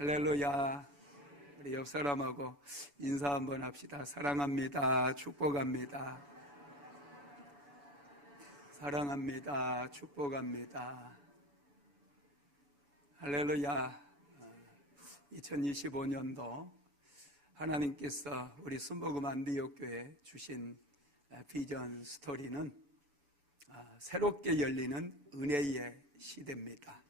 할렐루야. 우리 옆 사람하고 인사 한번 합시다. 사랑합니다. 축복합니다. 사랑합니다. 축복합니다. 할렐루야. 2025년도 하나님께서 우리 순복음 안디옥교회에 주신 비전 스토리는 새롭게 열리는 은혜의 시대입니다.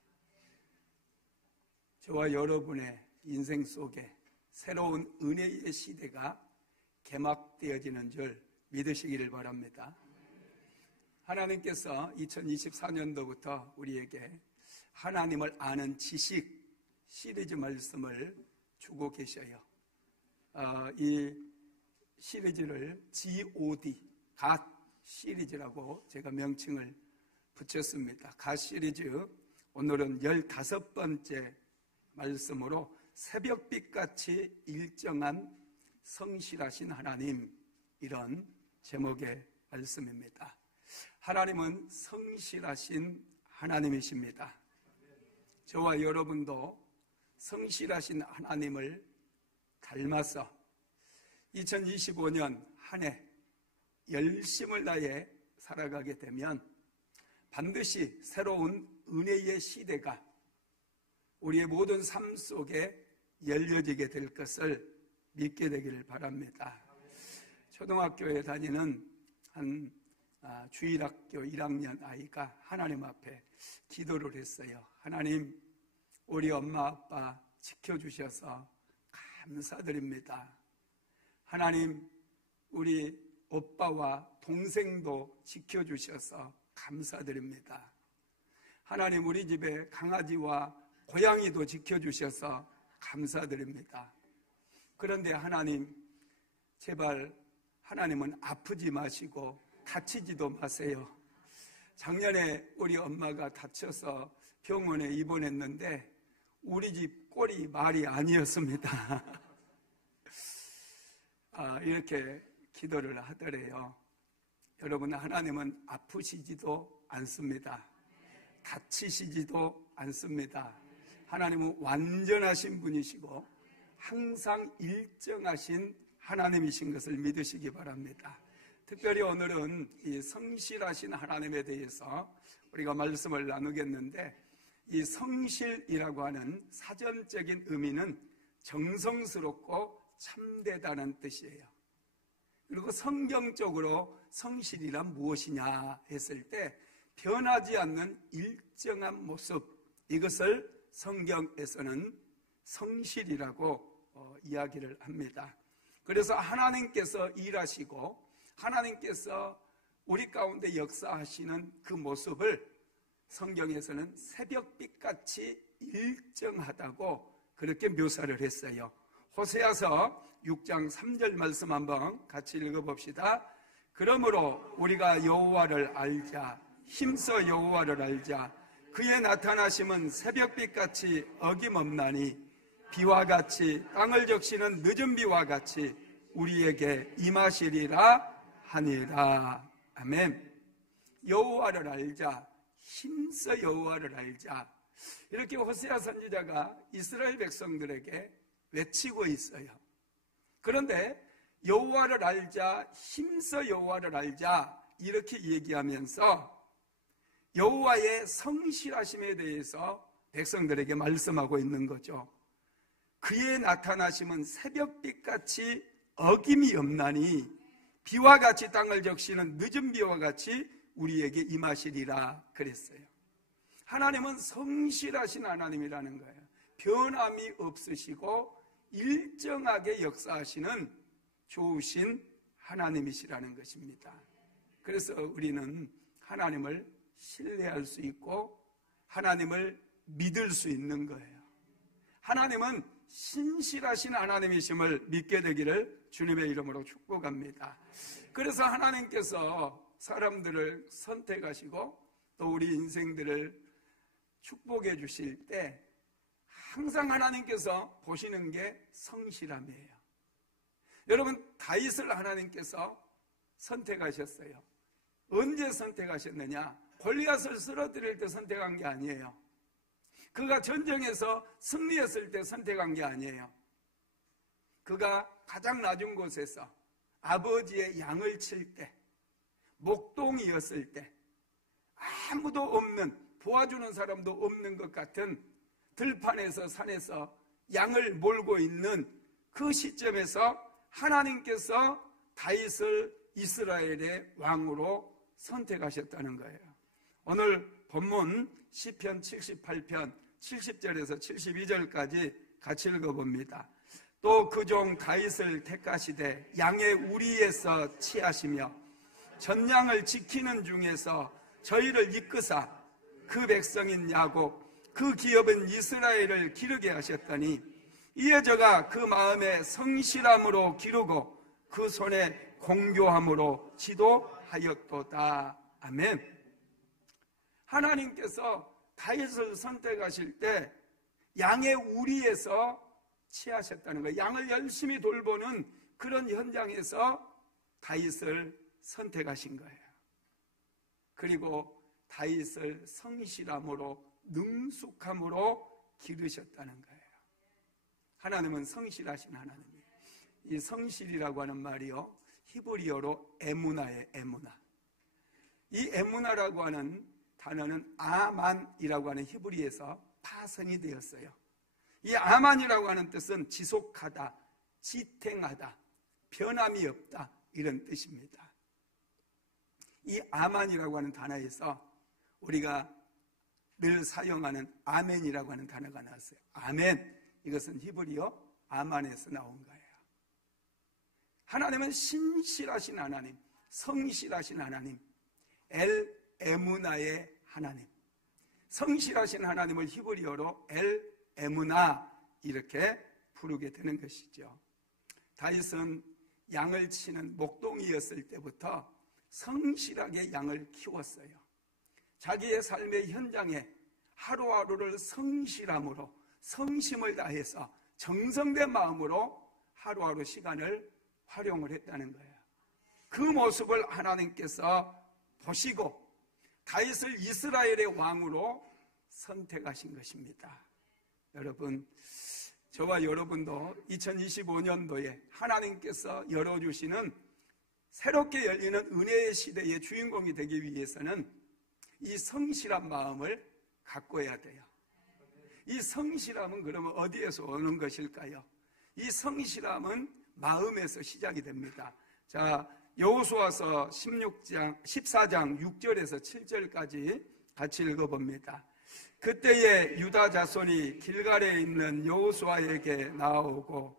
저와 여러분의 인생 속에 새로운 은혜의 시대가 개막되어지는 줄 믿으시기를 바랍니다. 하나님께서 2024년도부터 우리에게 하나님을 아는 지식 시리즈 말씀을 주고 계셔요. 이 시리즈를 GOD, 갓 시리즈라고 제가 명칭을 붙였습니다. 갓 시리즈, 오늘은 15번째 말씀으로 새벽빛같이 일정한 성실하신 하나님, 이런 제목의 말씀입니다. 하나님은 성실하신 하나님이십니다. 저와 여러분도 성실하신 하나님을 닮아서 2025년 한 해 열심을 다해 살아가게 되면 반드시 새로운 은혜의 시대가 우리의 모든 삶 속에 열려지게 될 것을 믿게 되기를 바랍니다. 초등학교에 다니는 한 주일학교 1학년 아이가 하나님 앞에 기도를 했어요. 하나님, 우리 엄마 아빠 지켜주셔서 감사드립니다. 하나님, 우리 오빠와 동생도 지켜주셔서 감사드립니다. 하나님, 우리 집에 강아지와 고양이도 지켜주셔서 감사드립니다. 그런데 하나님, 제발 하나님은 아프지 마시고 다치지도 마세요. 작년에 우리 엄마가 다쳐서 병원에 입원했는데 우리 집 꼴이 말이 아니었습니다. 이렇게 기도를 하더래요. 여러분, 하나님은 아프시지도 않습니다. 다치시지도 않습니다. 하나님은 완전하신 분이시고 항상 일정하신 하나님이신 것을 믿으시기 바랍니다. 특별히 오늘은 이 성실하신 하나님에 대해서 우리가 말씀을 나누겠는데, 이 성실이라고 하는 사전적인 의미는 정성스럽고 참되다는 뜻이에요. 그리고 성경적으로 성실이란 무엇이냐 했을 때 변하지 않는 일정한 모습, 이것을 성경에서는 성실이라고 이야기를 합니다. 그래서 하나님께서 일하시고 하나님께서 우리 가운데 역사하시는 그 모습을 성경에서는 새벽빛같이 일정하다고 그렇게 묘사를 했어요. 호세아서 6장 3절 말씀 한번 같이 읽어봅시다. 그러므로 우리가 여호와를 알자, 힘써 여호와를 알자. 그의 나타나심은 새벽빛같이 어김없나니 비와 같이 땅을 적시는 늦은 비와 같이 우리에게 임하시리라 하니라. 아멘. 여호와를 알자, 힘써 여호와를 알자, 이렇게 호세아 선지자가 이스라엘 백성들에게 외치고 있어요. 그런데 여호와를 알자, 힘써 여호와를 알자, 이렇게 얘기하면서 여호와의 성실하심에 대해서 백성들에게 말씀하고 있는 거죠. 그의 나타나심은 새벽빛같이 어김이 없나니 비와 같이 땅을 적시는 늦은 비와 같이 우리에게 임하시리라 그랬어요. 하나님은 성실하신 하나님이라는 거예요. 변함이 없으시고 일정하게 역사하시는 좋으신 하나님이시라는 것입니다. 그래서 우리는 하나님을 신뢰할 수 있고 하나님을 믿을 수 있는 거예요. 하나님은 신실하신 하나님이심을 믿게 되기를 주님의 이름으로 축복합니다. 그래서 하나님께서 사람들을 선택하시고 또 우리 인생들을 축복해 주실 때 항상 하나님께서 보시는 게 성실함이에요. 여러분, 다윗을 하나님께서 선택하셨어요. 언제 선택하셨느냐? 골리앗을 쓰러뜨릴 때 선택한 게 아니에요. 그가 전쟁에서 승리했을 때 선택한 게 아니에요. 그가 가장 낮은 곳에서 아버지의 양을 칠 때, 목동이었을 때, 아무도 없는, 도와주는 사람도 없는 것 같은 들판에서 산에서 양을 몰고 있는 그 시점에서 하나님께서 다윗을 이스라엘의 왕으로 선택하셨다는 거예요. 오늘 본문 시편 78편 70절에서 72절까지 같이 읽어봅니다. 또 그 종 다윗을 택하시되 양의 우리에서 취하시며 전양을 지키는 중에서 저희를 이끄사 그 백성인 야곱 그 기업은 이스라엘을 기르게 하셨더니 이에 저가 그 마음에 성실함으로 기르고 그 손에 공교함으로 지도하였도다. 아멘. 하나님께서 다윗을 선택하실 때 양의 우리에서 취하셨다는 거예요. 양을 열심히 돌보는 그런 현장에서 다윗을 선택하신 거예요. 그리고 다윗을 성실함으로 능숙함으로 기르셨다는 거예요. 하나님은 성실하신 하나님이에요. 이 성실이라고 하는 말이요, 히브리어로 에무나예요. 에무나. 이 에무나라고 하는 단어는 아만이라고 하는 히브리에서 파생이 되었어요. 이 아만이라고 하는 뜻은 지속하다, 지탱하다, 변함이 없다, 이런 뜻입니다. 이 아만이라고 하는 단어에서 우리가 늘 사용하는 아멘이라고 하는 단어가 나왔어요. 아멘, 이것은 히브리어 아만에서 나온 거예요. 하나님은 신실하신 하나님, 성실하신 하나님, 엘 에무나의 하나님, 성실하신 하나님을 히브리어로 엘 에무나 이렇게 부르게 되는 것이죠. 다윗은 양을 치는 목동이었을 때부터 성실하게 양을 키웠어요. 자기의 삶의 현장에 하루하루를 성실함으로, 성심을 다해서 정성된 마음으로 하루하루 시간을 활용을 했다는 거예요. 그 모습을 하나님께서 보시고 다윗을 이스라엘의 왕으로 선택하신 것입니다. 여러분, 저와 여러분도 2025년도에 하나님께서 열어주시는 새롭게 열리는 은혜의 시대의 주인공이 되기 위해서는 이 성실한 마음을 가꿔야 돼요. 이 성실함은 그러면 어디에서 오는 것일까요? 이 성실함은 마음에서 시작이 됩니다. 자, 여호수아서 14장 6절에서 7절까지 같이 읽어봅니다. 그때에 유다 자손이 길갈에 있는 여호수아에게 나오고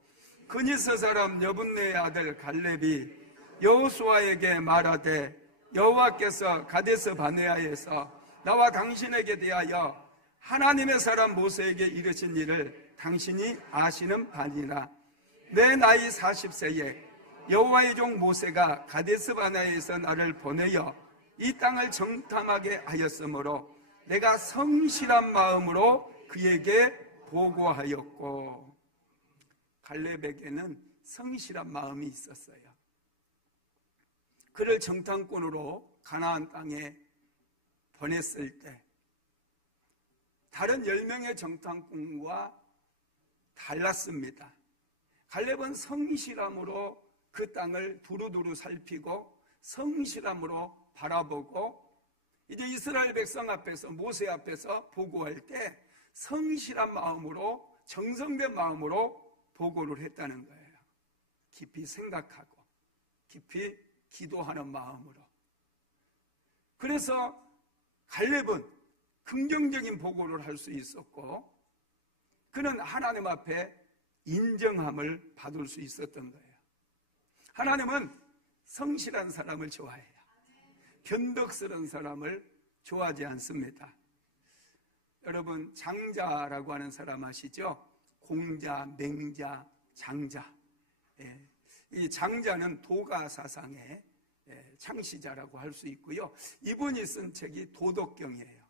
그니스 사람 여분네의 아들 갈렙이 여호수아에게 말하되 여호와께서 가데스 바네아에서 나와 당신에게 대하여 하나님의 사람 모세에게 이르신 일을 당신이 아시는 바니라. 내 나이 40세에 여호와의 종 모세가 가데스 바네아에서 나를 보내어 이 땅을 정탐하게 하였으므로 내가 성실한 마음으로 그에게 보고하였고. 갈렙에게는 성실한 마음이 있었어요. 그를 정탐꾼으로 가나안 땅에 보냈을 때 다른 10명의 정탐꾼과 달랐습니다. 갈렙은 성실함으로 그 땅을 두루두루 살피고 성실함으로 바라보고 이제 이스라엘 백성 앞에서, 모세 앞에서 보고할 때 성실한 마음으로, 정성된 마음으로 보고를 했다는 거예요. 깊이 생각하고 깊이 기도하는 마음으로. 그래서 갈렙은 긍정적인 보고를 할 수 있었고 그는 하나님 앞에 인정함을 받을 수 있었던 거예요. 하나님은 성실한 사람을 좋아해요. 변덕스러운 사람을 좋아하지 않습니다. 여러분, 장자라고 하는 사람 아시죠? 공자, 맹자, 장자. 이 장자는 도가 사상의 창시자라고 할 수 있고요. 이분이 쓴 책이 도덕경이에요.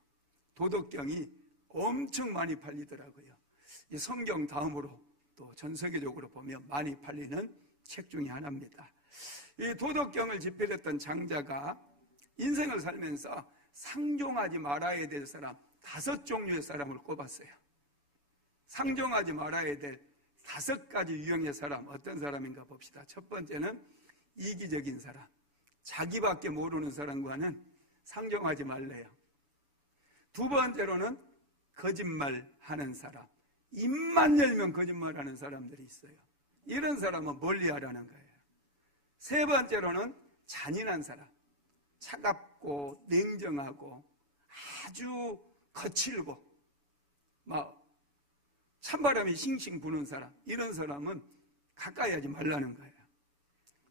도덕경이 엄청 많이 팔리더라고요. 이 성경 다음으로 또 전 세계적으로 보면 많이 팔리는 책 중에 하나입니다. 이 도덕경을 집필했던 장자가 인생을 살면서 상종하지 말아야 될 사람, 5 종류의 사람을 꼽았어요. 상종하지 말아야 될 5가지 유형의 사람, 어떤 사람인가 봅시다. 첫 번째는 이기적인 사람, 자기밖에 모르는 사람과는 상종하지 말래요. 두 번째로는 거짓말하는 사람, 입만 열면 거짓말하는 사람들이 있어요. 이런 사람은 멀리하라는 거예요. 세 번째로는 잔인한 사람, 차갑고 냉정하고 아주 거칠고 막 찬바람이 싱싱 부는 사람, 이런 사람은 가까이 하지 말라는 거예요.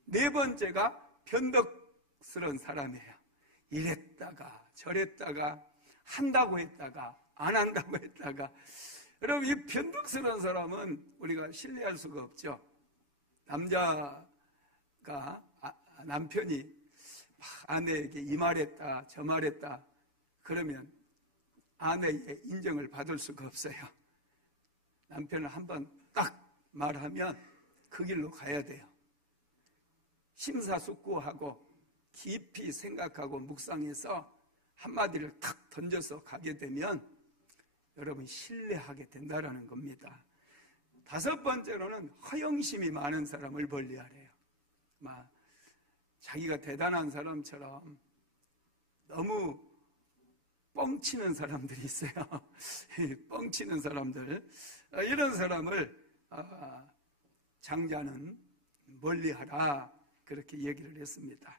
네 번째가 변덕스러운 사람이에요. 이랬다가 저랬다가 한다고 했다가 안 한다고 했다가. 여러분, 이 변덕스러운 사람은 우리가 신뢰할 수가 없죠. 남자가 남편이 아내에게 이 말했다 저 말했다 그러면 아내의 인정을 받을 수가 없어요. 남편은 한번 딱 말하면 그 길로 가야 돼요. 심사숙고하고 깊이 생각하고 묵상해서 한마디를 탁 던져서 가게 되면 여러분 신뢰하게 된다는 겁니다. 5번째로는 허영심이 많은 사람을 멀리하래요. 자기가 대단한 사람처럼 너무 뻥치는 사람들이 있어요. 뻥치는 사람들, 이런 사람을 장자는 멀리하라, 그렇게 얘기를 했습니다.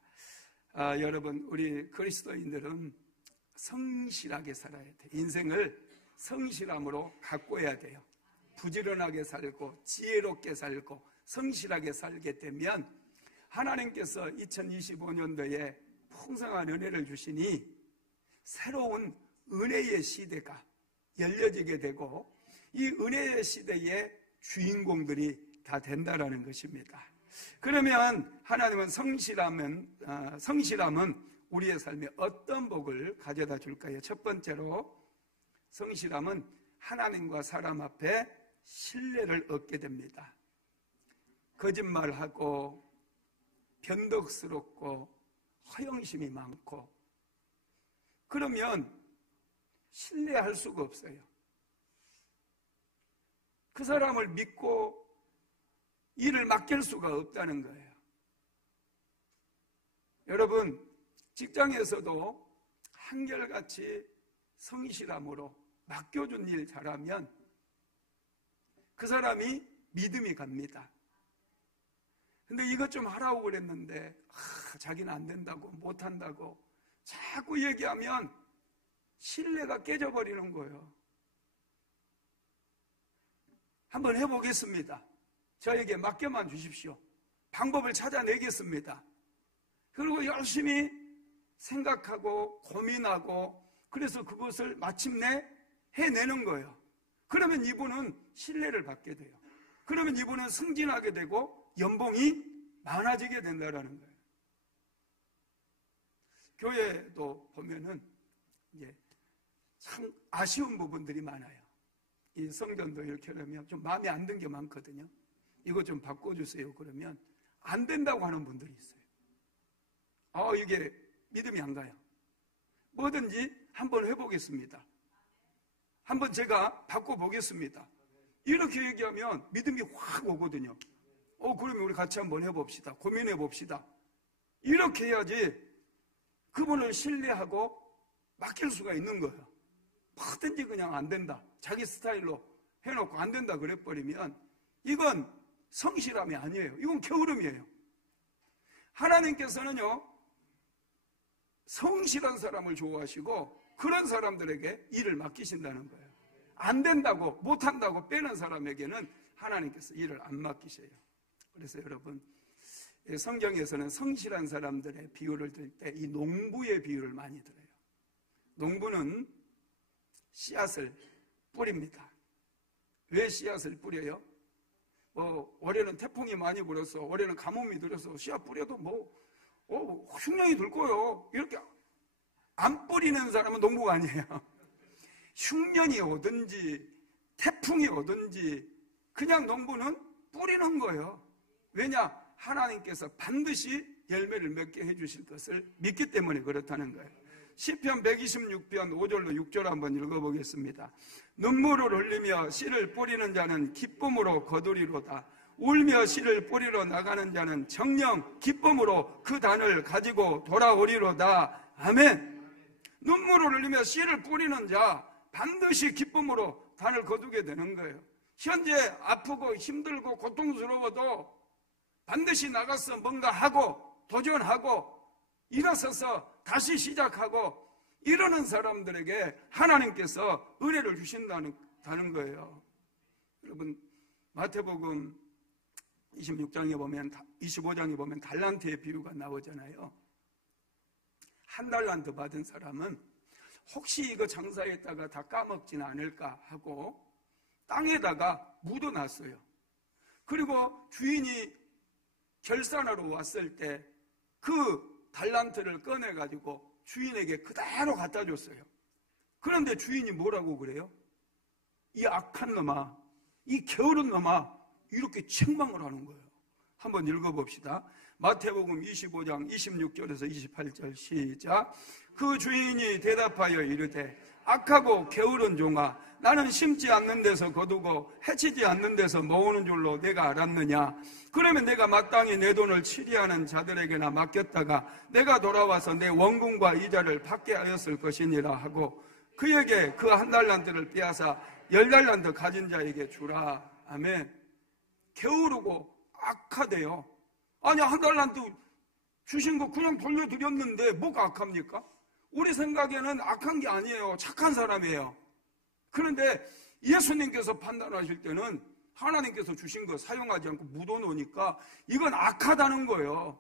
여러분, 우리 그리스도인들은 성실하게 살아야 돼요. 인생을 성실함으로 가꿔야 돼요. 부지런하게 살고 지혜롭게 살고 성실하게 살게 되면 하나님께서 2025년도에 풍성한 은혜를 주시니 새로운 은혜의 시대가 열려지게 되고 이 은혜의 시대의 주인공들이 다 된다라는 것입니다. 그러면 하나님은 성실함은 우리의 삶에 어떤 복을 가져다 줄까요? 첫 번째로 성실함은 하나님과 사람 앞에 신뢰를 얻게 됩니다. 거짓말하고 변덕스럽고 허영심이 많고 그러면 신뢰할 수가 없어요. 그 사람을 믿고 일을 맡길 수가 없다는 거예요. 여러분, 직장에서도 한결같이 성실함으로 맡겨준 일 잘하면 그 사람이 믿음이 갑니다. 근데 이것 좀 하라고 그랬는데 자기는 안 된다고 못한다고 자꾸 얘기하면 신뢰가 깨져버리는 거예요. 한번 해보겠습니다. 저에게 맡겨만 주십시오. 방법을 찾아내겠습니다. 그리고 열심히 생각하고 고민하고 그래서 그것을 마침내 해내는 거예요. 그러면 이분은 신뢰를 받게 돼요. 그러면 이분은 승진하게 되고 연봉이 많아지게 된다는 거예요. 교회도 보면은 이제 참 아쉬운 부분들이 많아요. 이 성전도 이렇게 하면 좀 마음에 안 든 게 많거든요. 이거 좀 바꿔주세요. 그러면 안 된다고 하는 분들이 있어요. 이게 믿음이 안 가요. 뭐든지 한번 해보겠습니다. 한번 제가 바꿔보겠습니다. 이렇게 얘기하면 믿음이 확 오거든요. 그러면 우리 같이 한번 해봅시다. 고민해봅시다. 이렇게 해야지 그분을 신뢰하고 맡길 수가 있는 거예요. 뭐든지 그냥 안 된다. 자기 스타일로 해놓고 안 된다 그래버리면 이건 성실함이 아니에요. 이건 게으름이에요. 하나님께서는요, 성실한 사람을 좋아하시고 그런 사람들에게 일을 맡기신다는 거예요. 안 된다고 못한다고 빼는 사람에게는 하나님께서 일을 안 맡기셔요. 그래서 여러분, 성경에서는 성실한 사람들의 비유를 들 때 이 농부의 비유를 많이 들어요. 농부는 씨앗을 뿌립니다. 왜 씨앗을 뿌려요? 올해는 태풍이 많이 불어서 올해는 가뭄이 들어서 씨앗 뿌려도 흉년이 들 거예요. 이렇게 안 뿌리는 사람은 농부가 아니에요. 흉년이 오든지 태풍이 오든지 그냥 농부는 뿌리는 거예요. 왜냐? 하나님께서 반드시 열매를 맺게 해주실 것을 믿기 때문에 그렇다는 거예요. 시편 126편 5절로 6절 한번 읽어보겠습니다. 눈물을 흘리며 씨를 뿌리는 자는 기쁨으로 거두리로다. 울며 씨를 뿌리러 나가는 자는 정녕 기쁨으로 그 단을 가지고 돌아오리로다. 아멘. 눈물을 흘리며 씨를 뿌리는 자 반드시 기쁨으로 단을 거두게 되는 거예요. 현재 아프고 힘들고 고통스러워도 반드시 나가서 뭔가 하고 도전하고 일어서서 다시 시작하고 이러는 사람들에게 하나님께서 은혜를 주신다는 거예요. 여러분, 마태복음 26장에 보면 25장에 보면 달란트의 비유가 나오잖아요. 한 달란트 받은 사람은 혹시 이거 장사했다가 다 까먹지는 않을까 하고 땅에다가 묻어놨어요. 그리고 주인이 결산하러 왔을 때 그 달란트를 꺼내가지고 주인에게 그대로 갖다 줬어요. 그런데 주인이 뭐라고 그래요? 이 악한 놈아, 이 게으른 놈아, 이렇게 책망을 하는 거예요. 한번 읽어봅시다. 마태복음 25장 26절에서 28절 시작. 그 주인이 대답하여 이르되 악하고 게으른 종아, 나는 심지 않는 데서 거두고 해치지 않는 데서 모으는 줄로 내가 알았느냐? 그러면 내가 마땅히 내 돈을 치리하는 자들에게나 맡겼다가 내가 돌아와서 내 원금과 이자를 받게 하였을 것이니라 하고 그에게 그 한 달란트를 빼앗아 10달란트 가진 자에게 주라. 아멘. 게으르고 악하대요. 아니, 한 달란트 주신 거 그냥 돌려드렸는데 뭐가 악합니까? 우리 생각에는 악한 게 아니에요. 착한 사람이에요. 그런데 예수님께서 판단하실 때는 하나님께서 주신 거 사용하지 않고 묻어놓으니까 이건 악하다는 거예요.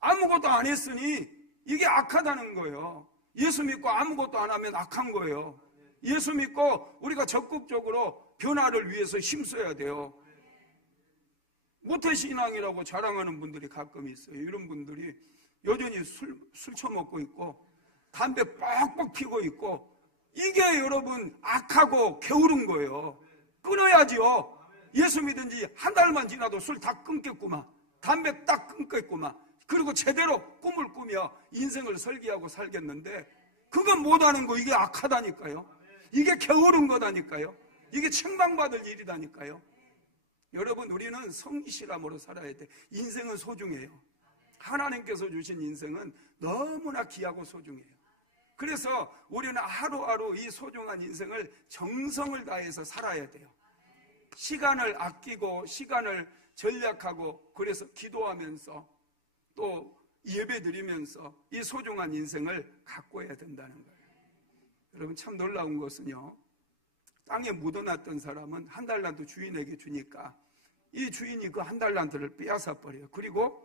아무것도 안 했으니 이게 악하다는 거예요. 예수 믿고 아무것도 안 하면 악한 거예요. 예수 믿고 우리가 적극적으로 변화를 위해서 힘써야 돼요. 모태신앙이라고 자랑하는 분들이 가끔 있어요. 이런 분들이 여전히 술 처먹고 있고 담배 뻑뻑 피고 있고 이게 여러분 악하고 게으른 거예요. 끊어야지요. 예수 믿은 지 한 달만 지나도 술 다 끊겠구만. 담배 딱 끊겠구만. 그리고 제대로 꿈을 꾸며 인생을 설계하고 살겠는데 그건 못하는 거 이게 악하다니까요. 이게 게으른 거다니까요. 이게 책망받을 일이다니까요. 여러분, 우리는 성실함으로 살아야 돼. 인생은 소중해요. 하나님께서 주신 인생은 너무나 귀하고 소중해요. 그래서 우리는 하루하루 이 소중한 인생을 정성을 다해서 살아야 돼요. 시간을 아끼고 시간을 전략하고 그래서 기도하면서 또 예배 드리면서 이 소중한 인생을 가꿔야 된다는 거예요. 여러분, 참 놀라운 것은요, 땅에 묻어놨던 사람은 한 달란트 주인에게 주니까 이 주인이 그 한 달란트를 빼앗아 버려요. 그리고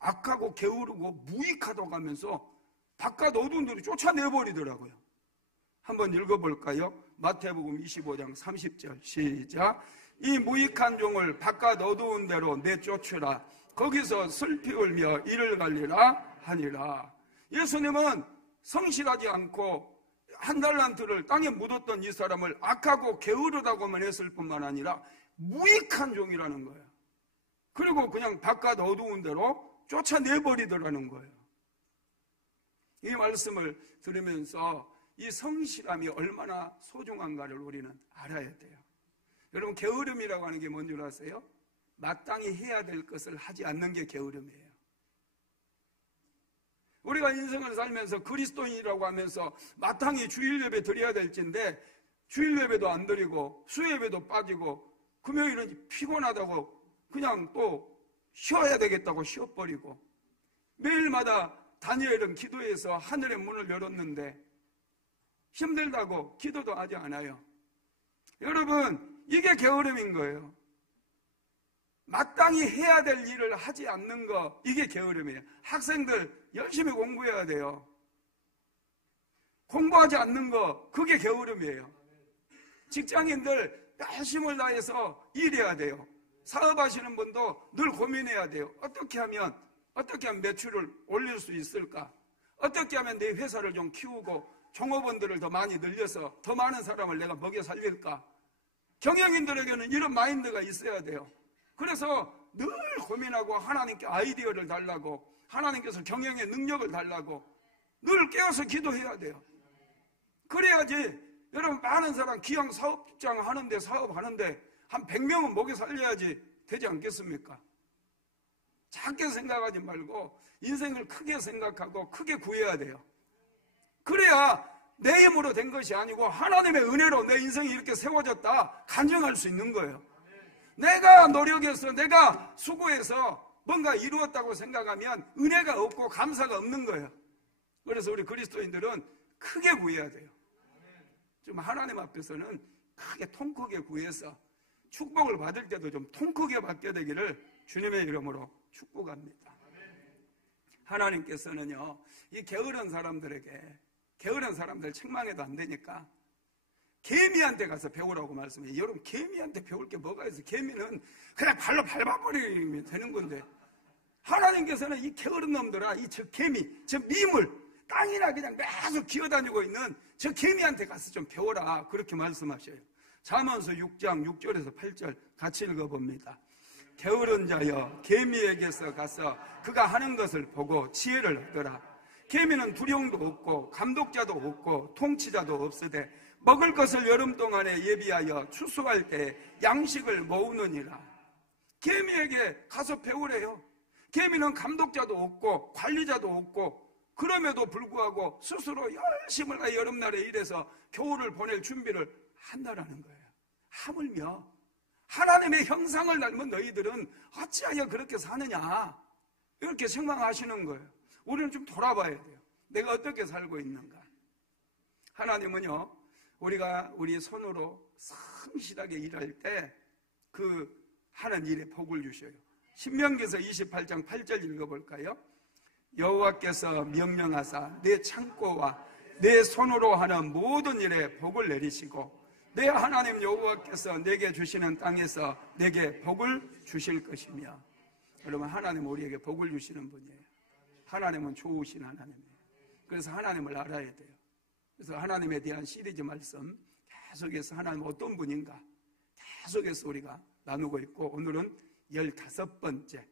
악하고 게으르고 무익하다고 하면서 바깥 어두운 데로 쫓아내버리더라고요. 한번 읽어볼까요? 마태복음 25장 30절 시작. 이 무익한 종을 바깥 어두운 데로 내쫓으라. 거기서 슬피 울며 이를 갈리라 하니라. 예수님은 성실하지 않고 한 달란트를 땅에 묻었던 이 사람을 악하고 게으르다고만 했을 뿐만 아니라 무익한 종이라는 거예요. 그리고 그냥 바깥 어두운 데로 쫓아내버리더라는 거예요. 이 말씀을 들으면서 이 성실함이 얼마나 소중한가를 우리는 알아야 돼요. 여러분, 게으름이라고 하는 게 뭔 줄 아세요? 마땅히 해야 될 것을 하지 않는 게 게으름이에요. 우리가 인생을 살면서 그리스도인이라고 하면서 마땅히 주일 예배 드려야 될진데 주일 예배도 안 드리고 수예배도 빠지고 금요일은 피곤하다고 그냥 또 쉬어야 되겠다고 쉬어버리고 매일마다 다니엘은 기도해서 하늘의 문을 열었는데 힘들다고 기도도 하지 않아요. 여러분, 이게 게으름인 거예요. 마땅히 해야 될 일을 하지 않는 거, 이게 게으름이에요. 학생들 열심히 공부해야 돼요. 공부하지 않는 거, 그게 게으름이에요. 직장인들 열심을 다해서 일해야 돼요. 사업하시는 분도 늘 고민해야 돼요. 어떻게 하면 매출을 올릴 수 있을까? 어떻게 하면 내 회사를 좀 키우고 종업원들을 더 많이 늘려서 더 많은 사람을 내가 먹여 살릴까? 경영인들에게는 이런 마인드가 있어야 돼요. 그래서 늘 고민하고 하나님께 아이디어를 달라고, 하나님께서 경영의 능력을 달라고 늘 깨어서 기도해야 돼요. 그래야지 여러분 많은 사람 기왕 사업장 하는데 사업하는데 한 100명은 먹여 살려야지 되지 않겠습니까? 작게 생각하지 말고 인생을 크게 생각하고 크게 구해야 돼요. 그래야 내 힘으로 된 것이 아니고 하나님의 은혜로 내 인생이 이렇게 세워졌다 간증할 수 있는 거예요. 내가 노력해서 내가 수고해서 뭔가 이루었다고 생각하면 은혜가 없고 감사가 없는 거예요. 그래서 우리 그리스도인들은 크게 구해야 돼요. 좀 하나님 앞에서는 크게 통 크게 구해서 축복을 받을 때도 좀 통 크게 받게 되기를 주님의 이름으로 축복합니다. 하나님께서는요, 이 게으른 사람들에게, 게으른 사람들 책망해도 안 되니까 개미한테 가서 배우라고 말씀해요. 여러분, 개미한테 배울 게 뭐가 있어요? 개미는 그냥 발로 밟아버리면 되는 건데, 하나님께서는 이 게으른 놈들아, 이 저 개미, 저 미물, 땅이나 그냥 계속 기어다니고 있는 저 개미한테 가서 좀 배워라. 그렇게 말씀하셔요. 잠언서 6장 6절에서 8절 같이 읽어봅니다. 게으른 자여 개미에게서 가서 그가 하는 것을 보고 지혜를 얻으라. 개미는 두령도 없고 감독자도 없고 통치자도 없으되 먹을 것을 여름 동안에 예비하여 추수할 때 양식을 모으느니라. 개미에게 가서 배우래요. 개미는 감독자도 없고 관리자도 없고 그럼에도 불구하고 스스로 열심히 여름날에 일해서 겨울을 보낼 준비를 한다라는 거예요. 하물며 하나님의 형상을 닮은 너희들은 어찌하여 그렇게 사느냐, 이렇게 책망하시는 거예요. 우리는 좀 돌아봐야 돼요. 내가 어떻게 살고 있는가. 하나님은요, 우리가 우리 손으로 성실하게 일할 때 그 하는 일에 복을 주셔요. 신명기서 28장 8절 읽어볼까요? 여호와께서 명령하사 내 창고와 내 손으로 하는 모든 일에 복을 내리시고 내 하나님 여호와께서 내게 주시는 땅에서 내게 복을 주실 것이며. 여러분, 하나님은 우리에게 복을 주시는 분이에요. 하나님은 좋으신 하나님이에요. 그래서 하나님을 알아야 돼요. 그래서 하나님에 대한 시리즈 말씀 계속해서 하나님 어떤 분인가 계속해서 우리가 나누고 있고, 오늘은 15번째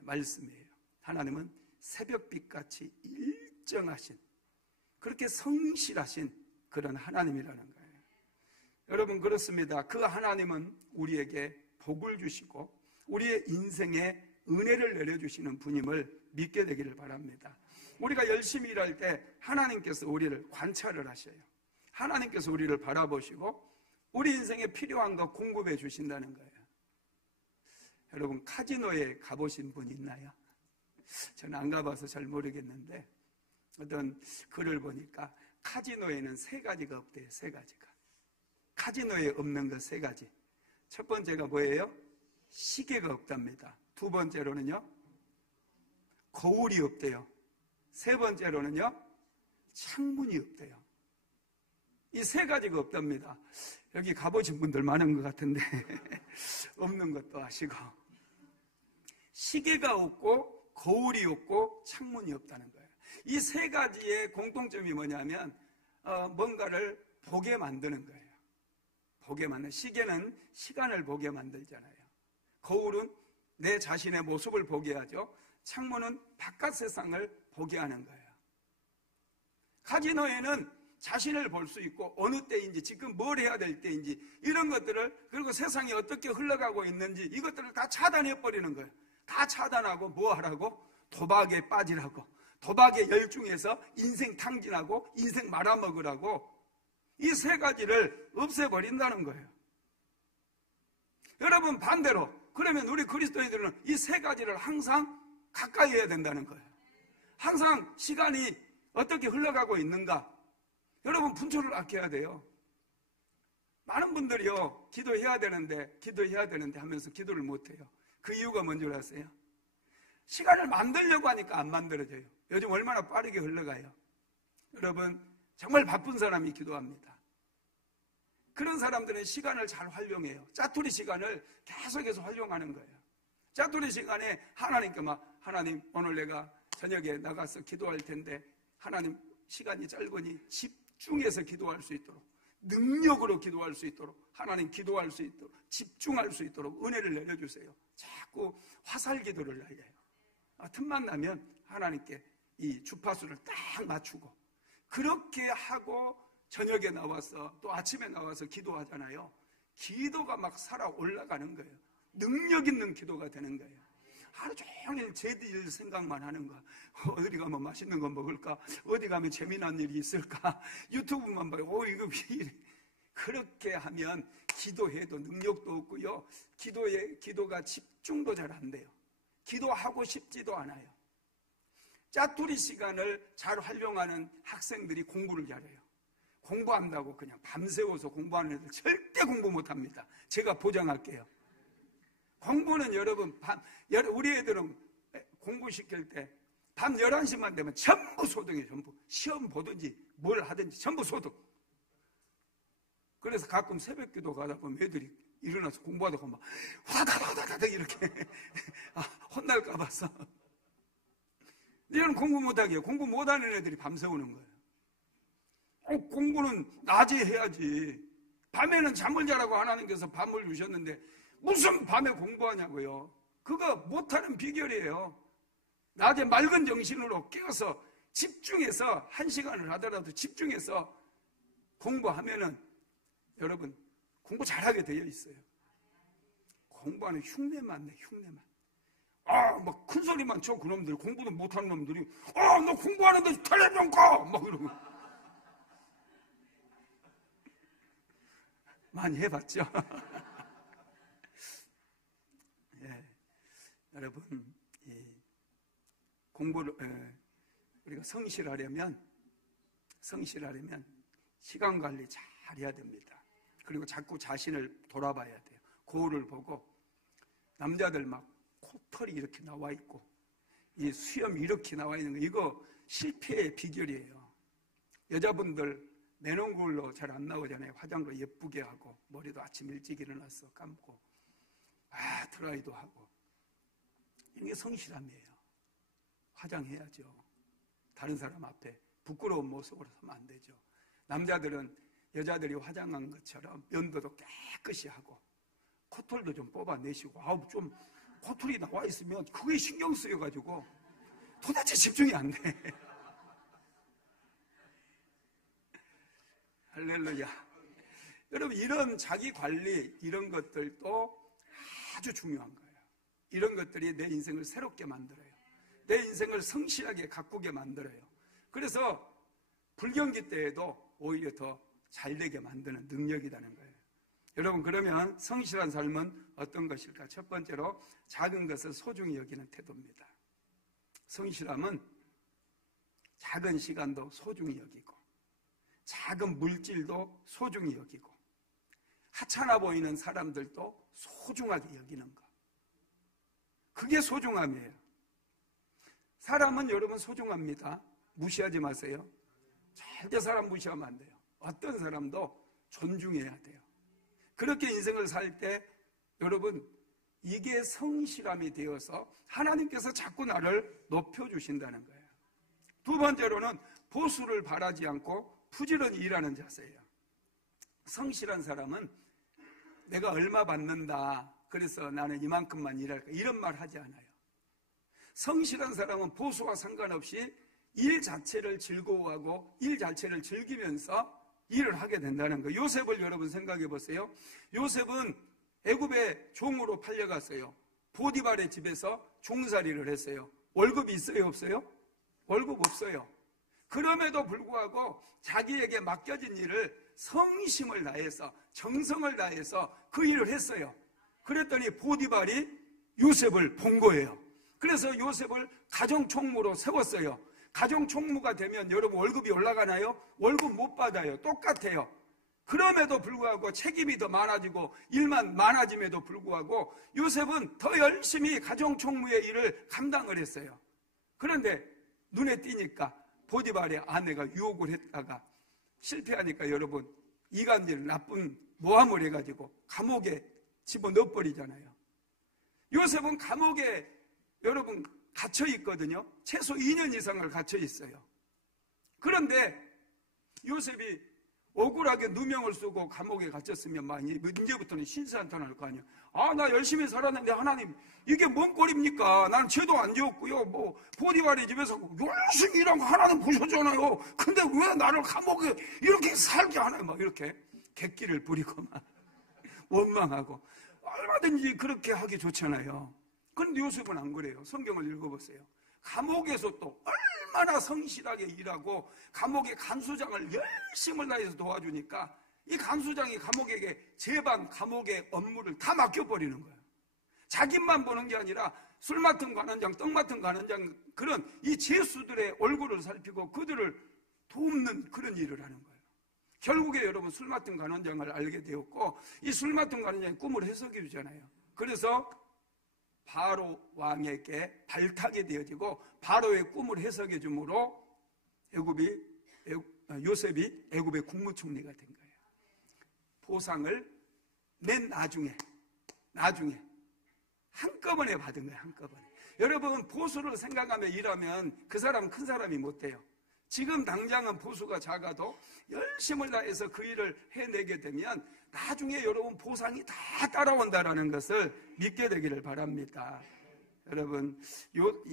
말씀이에요. 하나님은 새벽빛같이 일정하신, 그렇게 성실하신 그런 하나님이라는 거예요. 여러분, 그렇습니다. 그 하나님은 우리에게 복을 주시고 우리의 인생에 은혜를 내려주시는 분임을 믿게 되기를 바랍니다. 우리가 열심히 일할 때 하나님께서 우리를 관찰을 하셔요. 하나님께서 우리를 바라보시고 우리 인생에 필요한 거 공급해 주신다는 거예요. 여러분, 카지노에 가보신 분 있나요? 저는 안 가봐서 잘 모르겠는데 어떤 글을 보니까 카지노에는 3가지가 없대요. 3가지가. 카지노에 없는 거 3가지. 첫 번째가 뭐예요? 시계가 없답니다. 두 번째로는요, 거울이 없대요. 세 번째로는요, 창문이 없대요. 이 3가지가 없답니다. 여기 가보신 분들 많은 것 같은데 없는 것도 아시고, 시계가 없고 거울이 없고 창문이 없다는 거예요. 이 3가지의 공통점이 뭐냐면 뭔가를 보게 만드는 거예요. 보게 만드는. 시계는 시간을 보게 만들잖아요. 거울은 내 자신의 모습을 보게 하죠. 창문은 바깥 세상을 보게 하는 거예요. 카지노에는 자신을 볼 수 있고 어느 때인지 지금 뭘 해야 될 때인지 이런 것들을, 그리고 세상이 어떻게 흘러가고 있는지 이것들을 다 차단해 버리는 거예요. 다 차단하고 뭐 하라고? 도박에 빠지라고, 도박에 열중해서 인생 탕진하고 인생 말아먹으라고 이 3가지를 없애버린다는 거예요. 여러분, 반대로 그러면 우리 그리스도인들은 이 3가지를 항상 가까이 해야 된다는 거예요. 항상 시간이 어떻게 흘러가고 있는가. 여러분, 분초를 아껴야 돼요. 많은 분들이요, 기도해야 되는데 하면서 기도를 못해요. 그 이유가 뭔지 아세요? 시간을 만들려고 하니까 안 만들어져요. 요즘 얼마나 빠르게 흘러가요. 여러분, 정말 바쁜 사람이 기도합니다. 그런 사람들은 시간을 잘 활용해요. 짜투리 시간을 계속해서 활용하는 거예요. 짜투리 시간에 하나님께 하나님, 오늘 내가 저녁에 나가서 기도할 텐데 하나님, 시간이 짧으니 집중해서 기도할 수 있도록, 능력으로 기도할 수 있도록, 하나님 기도할 수 있도록, 집중할 수 있도록 은혜를 내려주세요. 자꾸 화살 기도를 날려요. 틈만 나면 하나님께 이 주파수를 딱 맞추고 그렇게 하고 저녁에 나와서 또 아침에 나와서 기도하잖아요. 기도가 막 살아 올라가는 거예요. 능력 있는 기도가 되는 거예요. 하루 종일 제일 생각만 하는 거야. 어디 가면 맛있는 거 먹을까? 어디 가면 재미난 일이 있을까? 유튜브만 봐요. 이거 왜 이래? 그렇게 하면 기도해도 능력도 없고요. 기도가 집중도 잘 안 돼요. 기도하고 싶지도 않아요. 짜투리 시간을 잘 활용하는 학생들이 공부를 잘해요. 공부한다고 그냥 밤새워서 공부하는 애들 절대 공부 못합니다. 제가 보장할게요. 공부는 여러분 우리 애들은 공부시킬 때 밤 11시만 되면 전부 소득이에요. 전부 시험 보든지 뭘 하든지 전부 소득. 그래서 가끔 새벽기도 가다 보면 애들이 일어나서 공부하다가 막 후다다다다다 이렇게 혼날까 봐서. 이런 공부 못하게 해요. 공부 못하는 애들이 밤새우는 거예요. 공부는 낮에 해야지. 밤에는 잠을 자라고 하나님께서 밤을 주셨는데 무슨 밤에 공부하냐고요. 그거 못하는 비결이에요. 낮에 맑은 정신으로 깨어서 집중해서 1시간을 하더라도 집중해서 공부하면은 여러분 공부 잘하게 되어 있어요. 공부하는 흉내만 내, 흉내만. 막 큰 소리만 쳐, 그놈들. 공부도 못하는 놈들이, 너 공부하는데 텔레비전 꺼! 막 이러고. 많이 해봤죠? 예, 여러분, 공부를, 우리가 성실하려면 시간 관리 잘 해야 됩니다. 그리고 자꾸 자신을 돌아봐야 돼요. 거울을 보고, 남자들 막 코털이 이렇게 나와 있고, 이 수염이 이렇게 나와 있는 거, 이거 실패의 비결이에요. 여자분들 매너운 걸로 잘 안 나오잖아요. 화장도 예쁘게 하고, 머리도 아침 일찍 일어나서 감고, 드라이도 하고. 이게 성실함이에요. 화장해야죠. 다른 사람 앞에 부끄러운 모습으로 서면 안 되죠. 남자들은 여자들이 화장한 것처럼 면도도 깨끗이 하고, 코털도 좀 뽑아내시고, 좀 코털이 나와 있으면 그게 신경 쓰여가지고 도대체 집중이 안 돼. 할렐루야. 여러분, 이런 자기 관리, 이런 것들도 아주 중요한 거예요. 이런 것들이 내 인생을 새롭게 만들어요. 내 인생을 성실하게 가꾸게 만들어요. 그래서 불경기 때에도 오히려 더 잘되게 만드는 능력이라는 거예요. 여러분, 그러면 성실한 삶은 어떤 것일까? 첫 번째로 작은 것을 소중히 여기는 태도입니다. 성실함은 작은 시간도 소중히 여기고, 작은 물질도 소중히 여기고, 하찮아 보이는 사람들도 소중하게 여기는 것. 그게 소중함이에요. 사람은 여러분 소중합니다. 무시하지 마세요. 절대 사람 무시하면 안 돼요. 어떤 사람도 존중해야 돼요. 그렇게 인생을 살 때 여러분, 이게 성실함이 되어서 하나님께서 자꾸 나를 높여주신다는 거예요. 두 번째로는 보수를 바라지 않고 부지런히 일하는 자세예요. 성실한 사람은 내가 얼마 받는다, 그래서 나는 이만큼만 일할까, 이런 말 하지 않아요. 성실한 사람은 보수와 상관없이 일 자체를 즐거워하고 일 자체를 즐기면서 일을 하게 된다는 거예요. 요셉을 여러분 생각해 보세요. 요셉은 애굽의 종으로 팔려갔어요. 보디발의 집에서 종살이를 했어요. 월급이 있어요, 없어요? 월급 없어요. 그럼에도 불구하고 자기에게 맡겨진 일을 성심을 다해서, 정성을 다해서 그 일을 했어요. 그랬더니 보디발이 요셉을 본 거예요. 그래서 요셉을 가정총무로 세웠어요. 가정총무가 되면 여러분 월급이 올라가나요? 월급 못 받아요. 똑같아요. 그럼에도 불구하고 책임이 더 많아지고 일만 많아짐에도 불구하고 요셉은 더 열심히 가정총무의 일을 감당을 했어요. 그런데 눈에 띄니까 보디발의 아내가 유혹을 했다가 실패하니까 여러분 이간질 나쁜 모함을 해가지고 감옥에 집어넣어버리잖아요. 요셉은 감옥에 여러분 갇혀 있거든요. 최소 2년 이상을 갇혀 있어요. 그런데 요셉이 억울하게 누명을 쓰고 감옥에 gat혔으면 막 이제부터는 신세한탄할 거 아니야. 아, 나 열심히 살았는데 하나님 이게 뭔 꼴입니까? 난 죄도 안 지었고요. 뭐 보디발의 집에서 열심히 일한 거 하나님 보셨잖아요. 근데 왜 나를 감옥에 이렇게 살게 하나요? 막 이렇게 객기를 부리고 막 원망하고 얼마든지 그렇게 하기 좋잖아요. 그런데 요셉은 안 그래요. 성경을 읽어보세요. 감옥에서 또 얼마나 성실하게 일하고 감옥의 간수장을 열심을 다해서 도와주니까 이 간수장이 감옥에게 제반 감옥의 업무를 다 맡겨버리는 거예요. 자기만 보는 게 아니라 술 맡은 관원장, 떡 맡은 관원장, 그런 이 죄수들의 얼굴을 살피고 그들을 돕는 그런 일을 하는 거예요. 결국에 여러분 술 맡은 관원장을 알게 되었고, 이 술 맡은 관원장이 꿈을 해석해 주잖아요. 그래서 바로 왕에게 발탁이 되어지고 바로의 꿈을 해석해 주므로 요셉이 애굽의 국무총리가 된 거예요. 보상을 맨 나중에 한꺼번에 받은 거예요. 한꺼번에. 여러분, 보수를 생각하며 일하면 그 사람은 큰 사람이 못 돼요. 지금 당장은 보수가 작아도 열심을 다해서 그 일을 해내게 되면 나중에 여러분 보상이 다 따라온다는 것을 믿게 되기를 바랍니다. 여러분,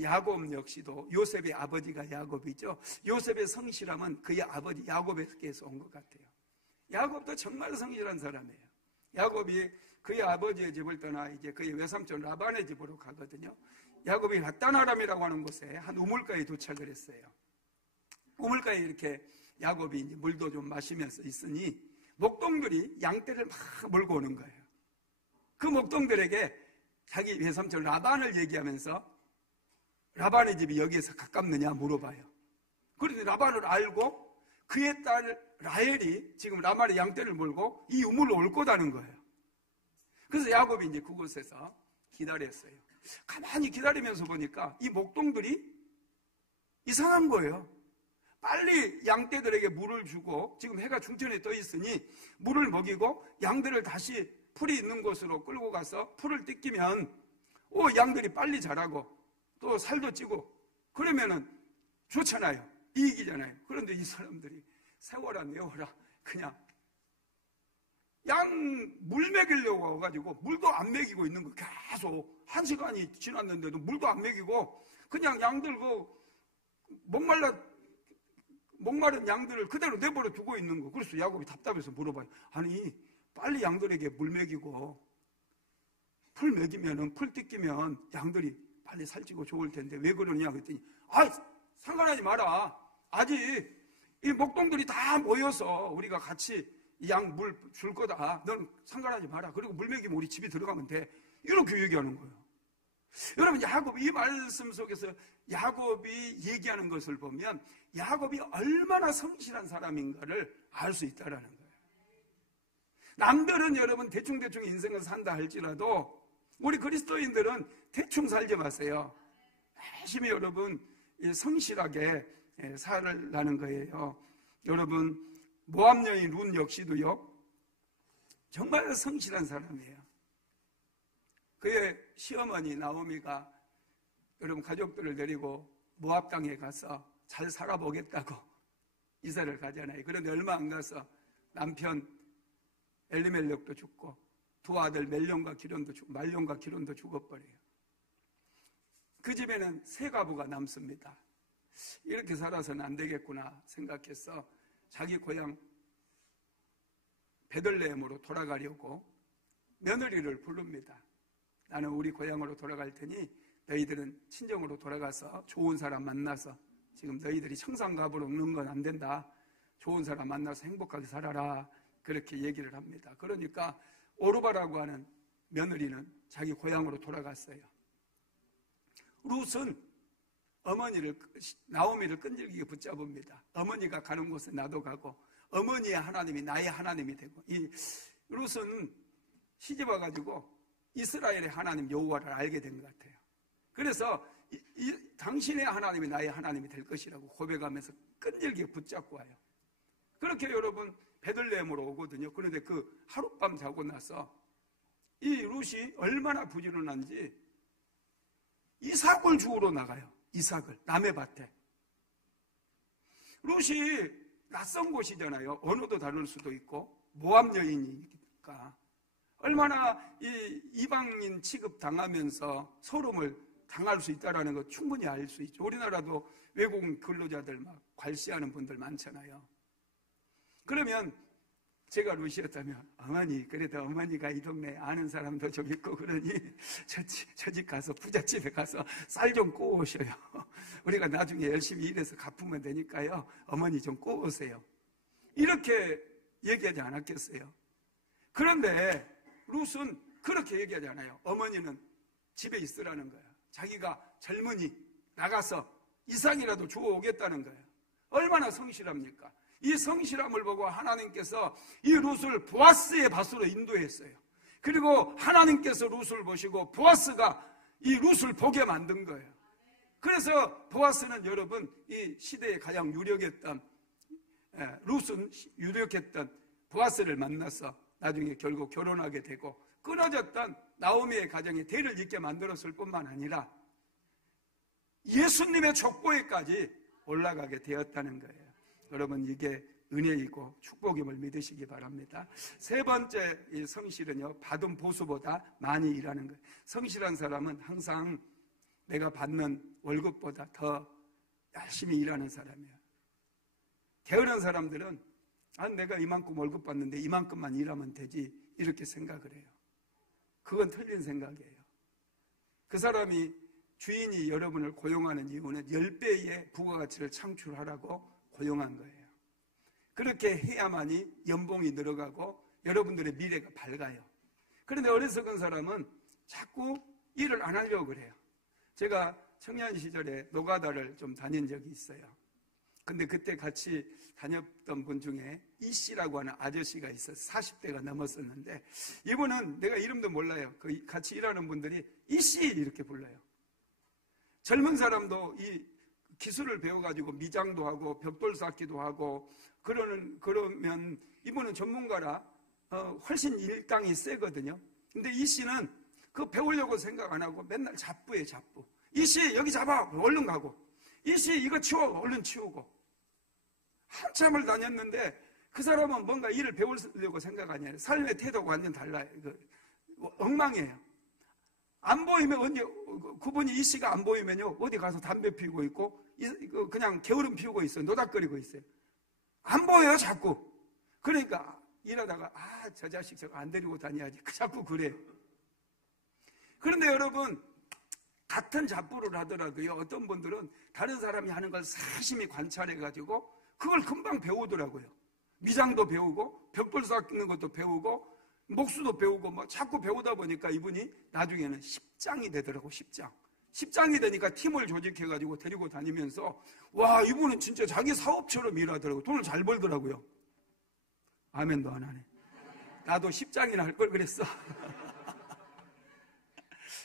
야곱 역시도 요셉의 아버지가 야곱이죠. 요셉의 성실함은 그의 아버지 야곱에게서 온 것 같아요. 야곱도 정말 성실한 사람이에요. 야곱이 그의 아버지의 집을 떠나 이제 그의 외삼촌 라반의 집으로 가거든요. 야곱이 핫단아람이라고 하는 곳에 한 우물가에 도착을 했어요. 우물가에 이렇게 야곱이 이제 물도 좀 마시면서 있으니 목동들이 양떼를 막 몰고 오는 거예요. 그 목동들에게 자기 외삼촌 라반을 얘기하면서 라반의 집이 여기에서 가깝느냐 물어봐요. 그런데 라반을 알고 그의 딸 라헬이 지금 라반의 양떼를 몰고 이 우물로 올 거다는 거예요. 그래서 야곱이 이제 그곳에서 기다렸어요. 가만히 기다리면서 보니까 이 목동들이 이상한 거예요. 빨리 양떼들에게 물을 주고, 지금 해가 중천에 떠 있으니 물을 먹이고 양들을 다시 풀이 있는 곳으로 끌고 가서 풀을 뜯기면 양들이 빨리 자라고 또 살도 찌고 그러면은 좋잖아요. 이익이잖아요. 그런데 이 사람들이 세워라 내워라 그냥 양 물 먹이려고 와가지고 물도 안 먹이고 있는 거. 계속 1시간이 지났는데도 물도 안 먹이고 그냥 양들 목마른 양들을 그대로 내버려 두고 있는 거. 그래서 야곱이 답답해서 물어봐요. 아니 빨리 양들에게 물 먹이고 풀 먹이면은 풀 뜯기면 양들이 빨리 살찌고 좋을 텐데 왜 그러냐 그랬더니 상관하지 마라. 아직 이 목동들이 다 모여서 우리가 같이 양 물 줄 거다. 넌 상관하지 마라. 그리고 물 먹이면 우리 집에 들어가면 돼. 이렇게 얘기하는 거예요. 여러분, 야곱 이 말씀 속에서 야곱이 얘기하는 것을 보면 야곱이 얼마나 성실한 사람인가를 알 수 있다라는 거예요. 남들은 여러분 대충대충 인생을 산다 할지라도 우리 그리스도인들은 대충 살지 마세요. 열심히 여러분 성실하게 살라는 거예요. 여러분, 모압 여인 룬 역시도요 정말 성실한 사람이에요. 그의 시어머니 나오미가 여러분 가족들을 데리고 모압 땅에 가서 잘 살아보겠다고 이사를 가잖아요. 그런데 얼마 안 가서 남편 엘리멜렉도 죽고 두 아들 멜론과 기론도 죽고 말론과 기론도 죽어버려요. 그 집에는 세 가부가 남습니다. 이렇게 살아서는 안 되겠구나 생각해서 자기 고향 베들레헴으로 돌아가려고 며느리를 부릅니다. 나는 우리 고향으로 돌아갈 테니 너희들은 친정으로 돌아가서 좋은 사람 만나서, 지금 너희들이 청산갑으로 먹는 건 안 된다. 좋은 사람 만나서 행복하게 살아라. 그렇게 얘기를 합니다. 그러니까 오르바라고 하는 며느리는 자기 고향으로 돌아갔어요. 룻은 나오미를 끈질기게 붙잡습니다. 어머니가 가는 곳에 나도 가고 어머니의 하나님이 나의 하나님이 되고, 이 룻은 시집 와가지고 이스라엘의 하나님 여호와를 알게 된 것 같아요. 그래서 당신의 하나님이 나의 하나님이 될 것이라고 고백하면서 끈질기게 붙잡고 와요. 그렇게 여러분 베들레헴으로 오거든요. 그런데 그 하룻밤 자고 나서 이 룻이 얼마나 부지런한지 이삭을 주우러 나가요. 이삭을 남의 밭에. 룻이 낯선 곳이잖아요. 언어도 다를 수도 있고 모함 여인이니까 얼마나 이 이방인 취급 당하면서 소름을 당할 수 있다는 거 충분히 알 수 있죠. 우리나라도 외국 근로자들 막 괄시하는 분들 많잖아요. 그러면 제가 루시였다면 어머니, 그래도 어머니가 이 동네에 아는 사람도 좀 있고 그러니 저 집 가서 부잣집에 가서 쌀 좀 구워오셔요. 우리가 나중에 열심히 일해서 갚으면 되니까요. 어머니 좀 구워오세요. 이렇게 얘기하지 않았겠어요? 그런데 룻은 그렇게 얘기하지 않아요. 어머니는 집에 있으라는 거예요. 자기가 젊은이 나가서 이상이라도 주워오겠다는 거예요. 얼마나 성실합니까? 이 성실함을 보고 하나님께서 이 룻을 보아스의 밭으로 인도했어요. 그리고 하나님께서 룻을 보시고 보아스가 이 룻을 보게 만든 거예요. 그래서 보아스는 여러분 이 시대에 가장 유력했던 룻은 유력했던 보아스를 만나서 나중에 결국 결혼하게 되고 끊어졌던 나오미의 가정에 대를 잇게 만들었을 뿐만 아니라 예수님의 족보에까지 올라가게 되었다는 거예요. 여러분 이게 은혜이고 축복임을 믿으시기 바랍니다. 세 번째 이 성실은요, 받은 보수보다 많이 일하는 거예요. 성실한 사람은 항상 내가 받는 월급보다 더 열심히 일하는 사람이에요. 게으른 사람들은 내가 이만큼 월급 받는데 이만큼만 일하면 되지 이렇게 생각을 해요. 그건 틀린 생각이에요. 그 사람이 주인이 여러분을 고용하는 이유는 10배의 부가가치를 창출하라고 고용한 거예요. 그렇게 해야만이 연봉이 늘어가고 여러분들의 미래가 밝아요. 그런데 어리석은 사람은 자꾸 일을 안 하려고 그래요. 제가 청년 시절에 노가다를 좀 다닌 적이 있어요. 근데 그때 같이 다녔던 분 중에 이 씨라고 하는 아저씨가 있어요. 40대가 넘었었는데 이분은 내가 이름도 몰라요. 그 같이 일하는 분들이 이 씨 이렇게 불러요. 젊은 사람도 이 기술을 배워가지고 미장도 하고 벽돌 쌓기도 하고 그러면 이분은 전문가라 훨씬 일당이 세거든요. 근데 이 씨는 그거 배우려고 생각 안 하고 맨날 잡부예요, 잡부. 이 씨 여기 잡아 얼른 가고, 이 씨 이거 치워 얼른 치우고. 한참을 다녔는데 그 사람은 뭔가 일을 배우려고 생각 아니에요. 삶의 태도가 완전 달라요. 엉망이에요. 안 보이면 언제 그분이 이 씨가 안 보이면요 어디 가서 담배 피우고 있고 그냥 게으름 피우고 있어요. 노닥거리고 있어요. 안 보여요 자꾸. 그러니까 일하다가 저 자식 저거 안 데리고 다녀야지 자꾸 그래요. 그런데 여러분 같은 잡부를 하더라도요 어떤 분들은 다른 사람이 하는 걸 사심히 관찰해가지고 그걸 금방 배우더라고요. 미장도 배우고 벽돌 쌓는 것도 배우고 목수도 배우고 뭐 자꾸 배우다 보니까 이분이 나중에는 10장이 되더라고. 10장이 되니까 팀을 조직해가지고 데리고 다니면서 와 이분은 진짜 자기 사업처럼 일하더라고. 돈을 잘 벌더라고요. 아멘도 안 하네. 나도 10장이나 할 걸 그랬어.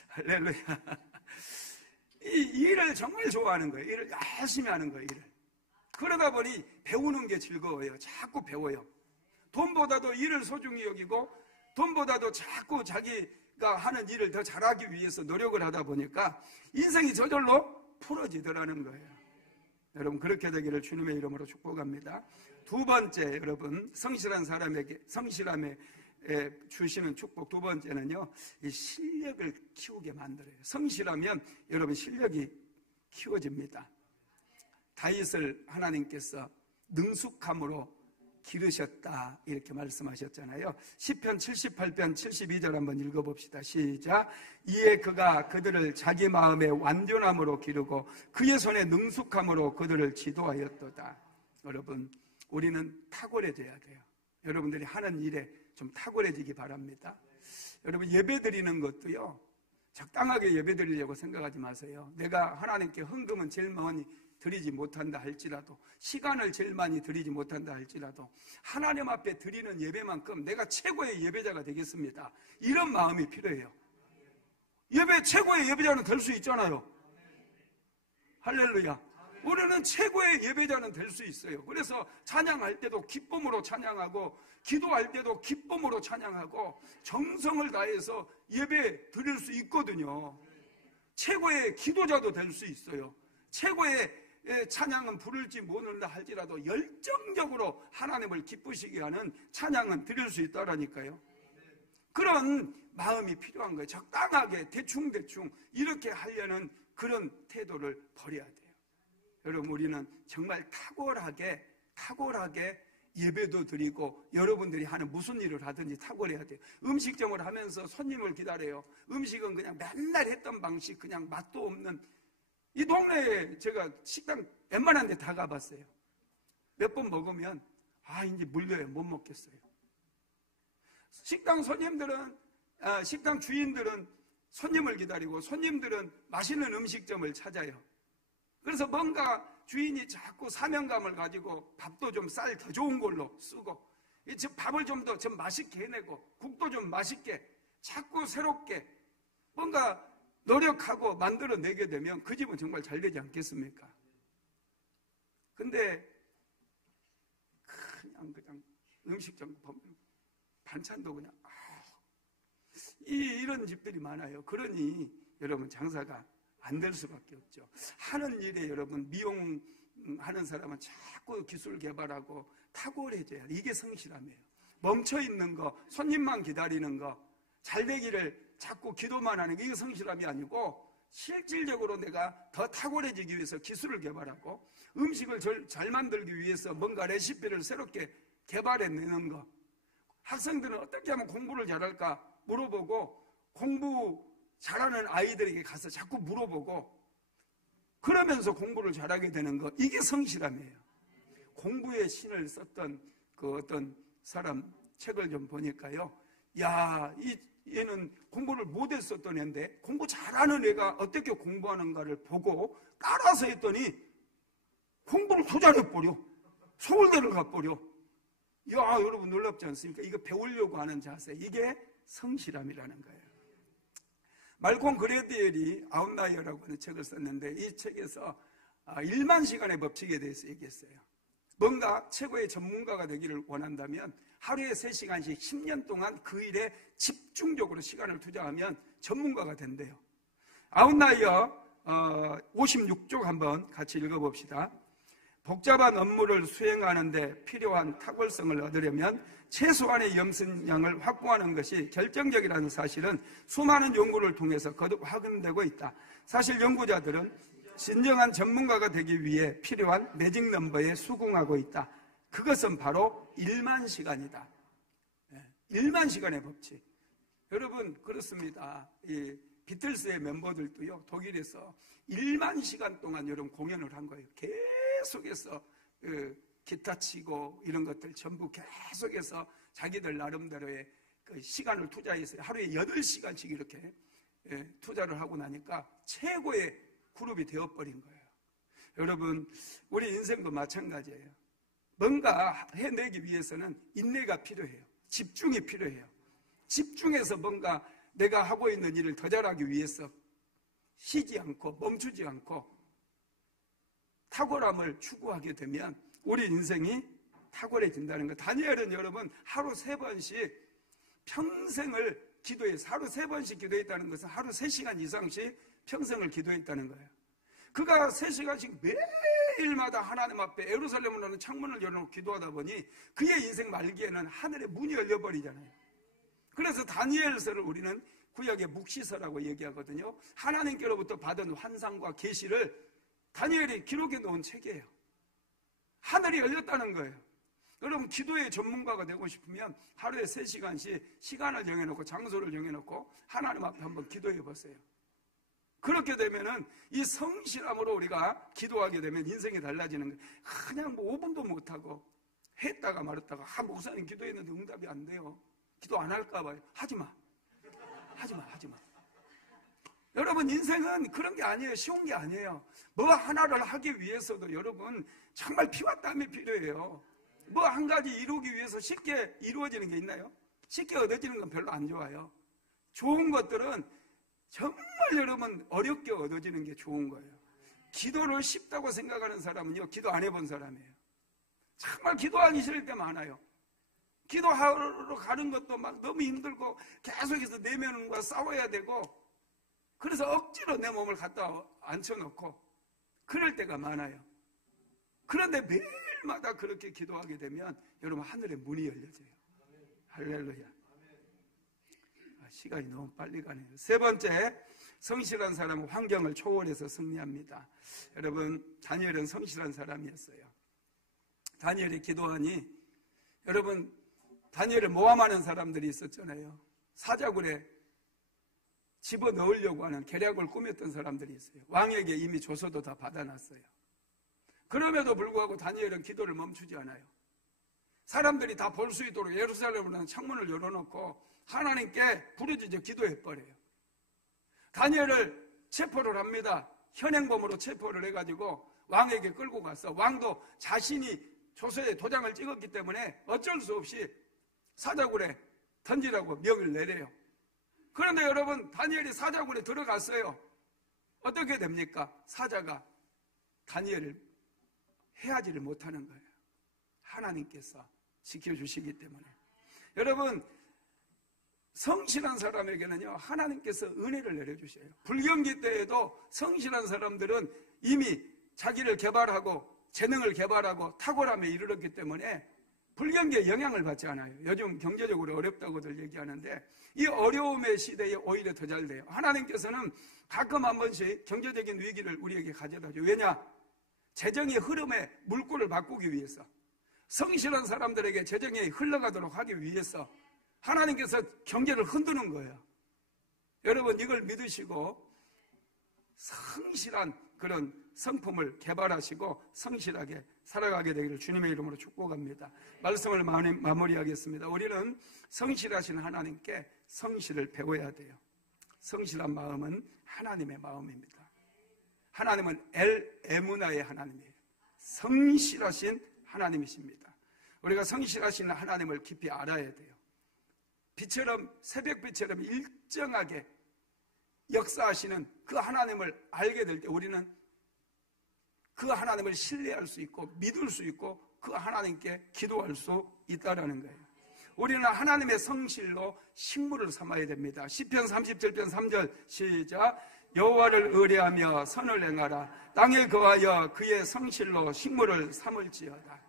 할렐루야. 이 일을 정말 좋아하는 거예요. 일을 열심히 하는 거예요. 일을. 그러다 보니 배우는 게 즐거워요. 자꾸 배워요. 돈보다도 일을 소중히 여기고 돈보다도 자꾸 자기가 하는 일을 더 잘하기 위해서 노력을 하다 보니까 인생이 저절로 풀어지더라는 거예요. 여러분 그렇게 되기를 주님의 이름으로 축복합니다. 두 번째 여러분 성실한 사람에게 성실함에 주시는 축복 두 번째는요 이 실력을 키우게 만들어요. 성실하면 여러분 실력이 키워집니다. 다윗을 하나님께서 능숙함으로 기르셨다 이렇게 말씀하셨잖아요. 시편 78편 72절 한번 읽어봅시다. 시작. 이에 그가 그들을 자기 마음의 완전함으로 기르고 그의 손의 능숙함으로 그들을 지도하였도다. 여러분 우리는 탁월해져야 돼요. 여러분들이 하는 일에 좀 탁월해지기 바랍니다. 여러분 예배 드리는 것도요 적당하게 예배 드리려고 생각하지 마세요. 내가 하나님께 헌금은 제일 많이 드리지 못한다 할지라도 시간을 제일 많이 드리지 못한다 할지라도 하나님 앞에 드리는 예배만큼 내가 최고의 예배자가 되겠습니다. 이런 마음이 필요해요. 예배 최고의 예배자는 될 수 있잖아요. 할렐루야. 우리는 최고의 예배자는 될 수 있어요. 그래서 찬양할 때도 기쁨으로 찬양하고 기도할 때도 기쁨으로 찬양하고 정성을 다해서 예배 드릴 수 있거든요. 최고의 기도자도 될 수 있어요. 최고의 찬양은 부를지 모른다 할지라도 열정적으로 하나님을 기쁘시게 하는 찬양은 드릴 수 있다라니까요. 그런 마음이 필요한 거예요. 적당하게 대충대충 이렇게 하려는 그런 태도를 버려야 돼요. 여러분, 우리는 정말 탁월하게 예배도 드리고 여러분들이 하는 무슨 일을 하든지 탁월해야 돼요. 음식점을 하면서 손님을 기다려요. 음식은 그냥 맨날 했던 방식, 그냥 맛도 없는, 이 동네에 제가 식당 웬만한 데 다 가봤어요. 몇 번 먹으면 이제 물려요. 못 먹겠어요. 식당 주인들은 손님을 기다리고 손님들은 맛있는 음식점을 찾아요. 그래서 뭔가 주인이 자꾸 사명감을 가지고 밥도 좀 쌀 더 좋은 걸로 쓰고, 밥을 좀 더 맛있게 해내고, 국도 좀 맛있게, 자꾸 새롭게 뭔가 노력하고 만들어내게 되면 그 집은 정말 잘 되지 않겠습니까? 근데 그냥 음식점 보면 반찬도 그냥 이런 집들이 많아요. 그러니 여러분, 장사가 안 될 수밖에 없죠. 하는 일에 여러분, 미용하는 사람은 자꾸 기술 개발하고 탁월해져야 돼. 이게 성실함이에요. 멈춰있는 거, 손님만 기다리는 거, 잘 되기를 자꾸 기도만 하는 게 이게 성실함이 아니고, 실질적으로 내가 더 탁월해지기 위해서 기술을 개발하고 음식을 잘 만들기 위해서 뭔가 레시피를 새롭게 개발해내는 거. 학생들은 어떻게 하면 공부를 잘할까 물어보고, 공부 잘하는 아이들에게 가서 자꾸 물어보고, 그러면서 공부를 잘하게 되는 거, 이게 성실함이에요. 공부에 신을 썼던 그 어떤 사람 책을 좀 보니까요, 얘는 공부를 못했었던 애인데 공부 잘하는 애가 어떻게 공부하는가를 보고 따라서 했더니 공부를 더 잘해버려. 서울대를 가버려. 여러분 놀랍지 않습니까? 이거 배우려고 하는 자세, 이게 성실함이라는 거예요. 말콤 그레디엘이 아웃라이어라고 하는 책을 썼는데, 이 책에서 1만 시간의 법칙에 대해서 얘기했어요. 뭔가 최고의 전문가가 되기를 원한다면 하루에 3시간씩 10년 동안 그 일에 집중적으로 시간을 투자하면 전문가가 된대요. 아웃라이어 56쪽 한번 같이 읽어봅시다. 복잡한 업무를 수행하는데 필요한 탁월성을 얻으려면 최소한의 염색량을 확보하는 것이 결정적이라는 사실은 수많은 연구를 통해서 거듭 확인되고 있다. 사실 연구자들은 진정한 전문가가 되기 위해 필요한 매직 넘버에 수긍하고 있다. 그것은 바로 1만 시간이다. 1만 시간의 법칙. 여러분, 그렇습니다. 이 비틀스의 멤버들도요, 독일에서 1만 시간 동안 여러분 공연을 한 거예요. 계속해서 기타 치고 이런 것들 전부 계속해서 자기들 나름대로의 그 시간을 투자해서 하루에 8시간씩 이렇게 투자를 하고 나니까 최고의 그룹이 되어버린 거예요. 여러분, 우리 인생도 마찬가지예요. 뭔가 해내기 위해서는 인내가 필요해요. 집중이 필요해요. 집중해서 뭔가 내가 하고 있는 일을 더 잘하기 위해서 쉬지 않고 멈추지 않고 탁월함을 추구하게 되면 우리 인생이 탁월해진다는 것. 다니엘은 여러분 하루 3번씩 평생을 기도해서, 하루 3번씩 기도했다는 것은 하루 3시간 이상씩 평생을 기도했다는 거예요. 그가 3시간씩 매일마다 하나님 앞에 예루살렘으로 오는 창문을 열어놓고 기도하다 보니 그의 인생 말기에는 하늘의 문이 열려버리잖아요. 그래서 다니엘서를 우리는 구약의 묵시서라고 얘기하거든요. 하나님께로부터 받은 환상과 계시를 다니엘이 기록해 놓은 책이에요. 하늘이 열렸다는 거예요. 여러분, 기도의 전문가가 되고 싶으면 하루에 3시간씩 시간을 정해놓고 장소를 정해놓고 하나님 앞에 한번 기도해 보세요. 그렇게 되면은 이 성실함으로 우리가 기도하게 되면 인생이 달라지는 거예요. 그냥 5분도 못하고 했다가 말았다가 목사님 기도했는데 응답이 안 돼요. 기도 안 할까 봐요. 하지마. 여러분, 인생은 그런 게 아니에요. 쉬운 게 아니에요. 뭐 하나를 하기 위해서도 여러분 정말 피와 땀이 필요해요. 뭐 한 가지 이루기 위해서 쉽게 이루어지는 게 있나요? 쉽게 얻어지는 건 별로 안 좋아요. 좋은 것들은 정말 여러분 어렵게 얻어지는 게 좋은 거예요. 기도를 쉽다고 생각하는 사람은요, 기도 안 해본 사람이에요. 정말 기도하기 싫을 때 많아요. 기도하러 가는 것도 막 너무 힘들고 계속해서 내면과 싸워야 되고, 그래서 억지로 내 몸을 갖다 앉혀놓고 그럴 때가 많아요. 그런데 매일마다 그렇게 기도하게 되면 여러분 하늘의 문이 열려져요. 할렐루야. 시간이 너무 빨리 가네요. 세 번째, 성실한 사람은 환경을 초월해서 승리합니다. 여러분, 다니엘은 성실한 사람이었어요. 다니엘이 기도하니, 여러분, 다니엘을 모함하는 사람들이 있었잖아요. 사자굴에 집어넣으려고 하는 계략을 꾸몄던 사람들이 있어요. 왕에게 이미 조서도 다 받아놨어요. 그럼에도 불구하고 다니엘은 기도를 멈추지 않아요. 사람들이 다 볼 수 있도록 예루살렘으로 창문을 열어놓고 하나님께 부르짖어 기도해버려요. 다니엘을 체포를 합니다. 현행범으로 체포를 해가지고 왕에게 끌고 가서, 왕도 자신이 조서에 도장을 찍었기 때문에 어쩔 수 없이 사자굴에 던지라고 명을 내려요. 그런데 여러분, 다니엘이 사자굴에 들어갔어요. 어떻게 됩니까? 사자가 다니엘을 해하지를 못하는 거예요. 하나님께서 지켜주시기 때문에. 여러분, 성실한 사람에게는요, 하나님께서 은혜를 내려주셔요. 불경기 때에도 성실한 사람들은 이미 자기를 개발하고 재능을 개발하고 탁월함에 이르렀기 때문에 불경기에 영향을 받지 않아요. 요즘 경제적으로 어렵다고들 얘기하는데 이 어려움의 시대에 오히려 더 잘 돼요. 하나님께서는 가끔 한 번씩 경제적인 위기를 우리에게 가져다 줘요. 왜냐? 재정의 흐름에 물꼬를 바꾸기 위해서, 성실한 사람들에게 재정이 흘러가도록 하기 위해서 하나님께서 경제를 흔드는 거예요. 여러분, 이걸 믿으시고 성실한 그런 성품을 개발하시고 성실하게 살아가게 되기를 주님의 이름으로 축복합니다. 말씀을 마무리하겠습니다. 우리는 성실하신 하나님께 성실을 배워야 돼요. 성실한 마음은 하나님의 마음입니다. 하나님은 에무나의 하나님이에요. 성실하신 하나님이십니다. 우리가 성실하신 하나님을 깊이 알아야 돼요. 빛처럼, 새벽빛처럼 일정하게 역사하시는 그 하나님을 알게 될 때 우리는 그 하나님을 신뢰할 수 있고 믿을 수 있고 그 하나님께 기도할 수 있다는 거예요. 우리는 하나님의 성실로 식물을 삼아야 됩니다. 시편 37편 3절 시작. 여호와를 의뢰하며 선을 행하라. 땅에 거하여 그의 성실로 식물을 삼을지어다.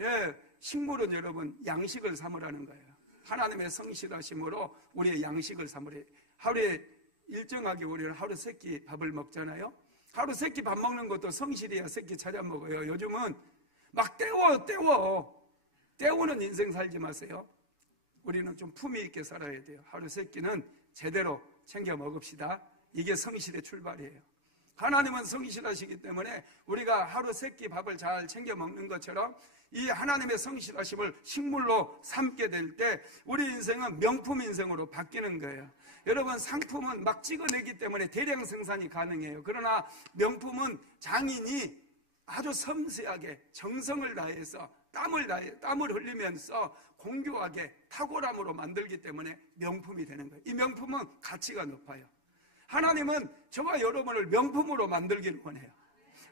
예, 식물은 여러분 양식을 삼으라는 거예요. 하나님의 성실하심으로 우리의 양식을 삼으래. 하루에 일정하게 우리는 하루 세 끼 밥을 먹잖아요. 하루 세 끼 밥 먹는 것도 성실해야 세 끼 차려 먹어요. 요즘은 막 때우는 인생 살지 마세요. 우리는 좀 품위 있게 살아야 돼요. 하루 세 끼는 제대로 챙겨 먹읍시다. 이게 성실의 출발이에요. 하나님은 성실하시기 때문에 우리가 하루 세 끼 밥을 잘 챙겨 먹는 것처럼 이 하나님의 성실하심을 식물로 삼게 될 때 우리 인생은 명품 인생으로 바뀌는 거예요. 여러분, 상품은 막 찍어내기 때문에 대량 생산이 가능해요. 그러나 명품은 장인이 아주 섬세하게 정성을 다해서 땀을 흘리면서 공교하게 탁월함으로 만들기 때문에 명품이 되는 거예요. 이 명품은 가치가 높아요. 하나님은 저와 여러분을 명품으로 만들기를 원해요.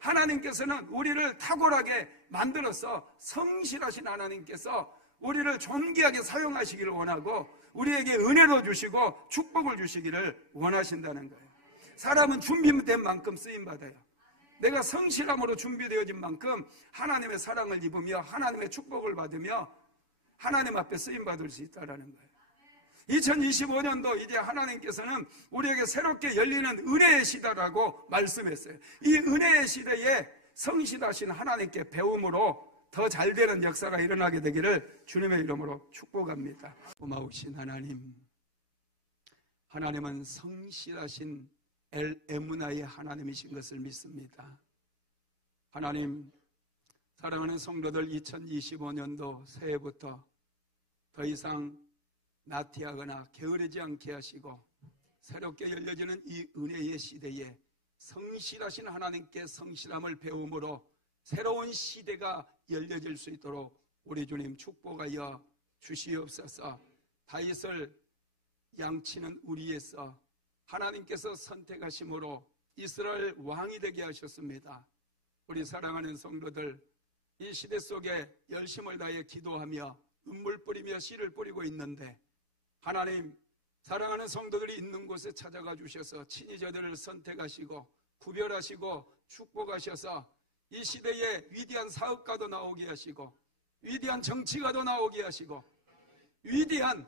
하나님께서는 우리를 탁월하게 만들어서 성실하신 하나님께서 우리를 존귀하게 사용하시기를 원하고 우리에게 은혜도 주시고 축복을 주시기를 원하신다는 거예요. 사람은 준비된 만큼 쓰임받아요. 내가 성실함으로 준비되어진 만큼 하나님의 사랑을 입으며 하나님의 축복을 받으며 하나님 앞에 쓰임받을 수 있다는 거예요. 2025년도 이제 하나님께서는 우리에게 새롭게 열리는 은혜의 시대라고 말씀했어요. 이 은혜의 시대에 성실하신 하나님께 배움으로 더 잘되는 역사가 일어나게 되기를 주님의 이름으로 축복합니다. 고마우신 하나님, 하나님은 성실하신 에무나의 하나님이신 것을 믿습니다. 하나님, 사랑하는 성도들, 2025년도 새해부터 더 이상 나태하거나 게으르지 않게 하시고 새롭게 열려지는 이 은혜의 시대에 성실하신 하나님께 성실함을 배움으로 새로운 시대가 열려질 수 있도록 우리 주님 축복하여 주시옵소서. 다윗을 양치는 우리에서 하나님께서 선택하심으로 이스라엘 왕이 되게 하셨습니다. 우리 사랑하는 성도들, 이 시대 속에 열심을 다해 기도하며 눈물 뿌리며 씨를 뿌리고 있는데 하나님, 사랑하는 성도들이 있는 곳에 찾아가 주셔서 친히 저들을 선택하시고 구별하시고 축복하셔서 이 시대에 위대한 사업가도 나오게 하시고 위대한 정치가도 나오게 하시고 위대한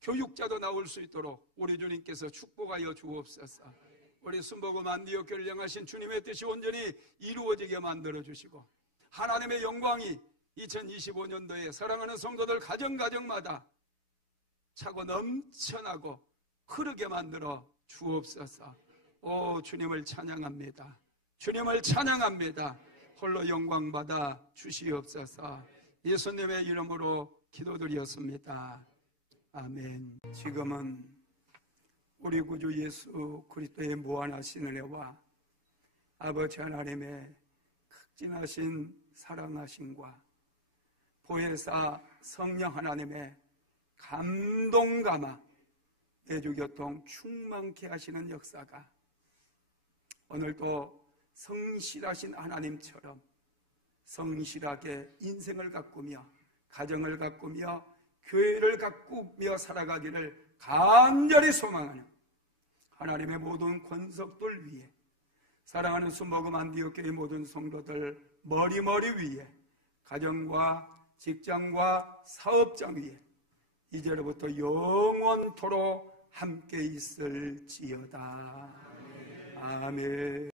교육자도 나올 수 있도록 우리 주님께서 축복하여 주옵소서. 우리 순복음 안디옥 교회를 향하신 주님의 뜻이 온전히 이루어지게 만들어 주시고 하나님의 영광이 2025년도에 사랑하는 성도들 가정마다 차고 넘쳐나고 흐르게 만들어 주옵소서. 오, 주님을 찬양합니다. 주님을 찬양합니다. 홀로 영광받아 주시옵소서. 예수님의 이름으로 기도드렸습니다. 아멘. 지금은 우리 구주 예수 그리스도의 무한하신 은혜와 아버지 하나님의 극진하신 사랑하심과 보혜사 성령 하나님의 감동감화 내주교통 충만케 하시는 역사가 오늘도 성실하신 하나님처럼 성실하게 인생을 가꾸며 가정을 가꾸며 교회를 가꾸며 살아가기를 간절히 소망하는 하나님의 모든 권속들 위에 사랑하는 순복음 안디옥 교회 모든 성도들 머리 위에 가정과 직장과 사업장 위에 이제로부터 영원토록 함께 있을지어다. 아멘.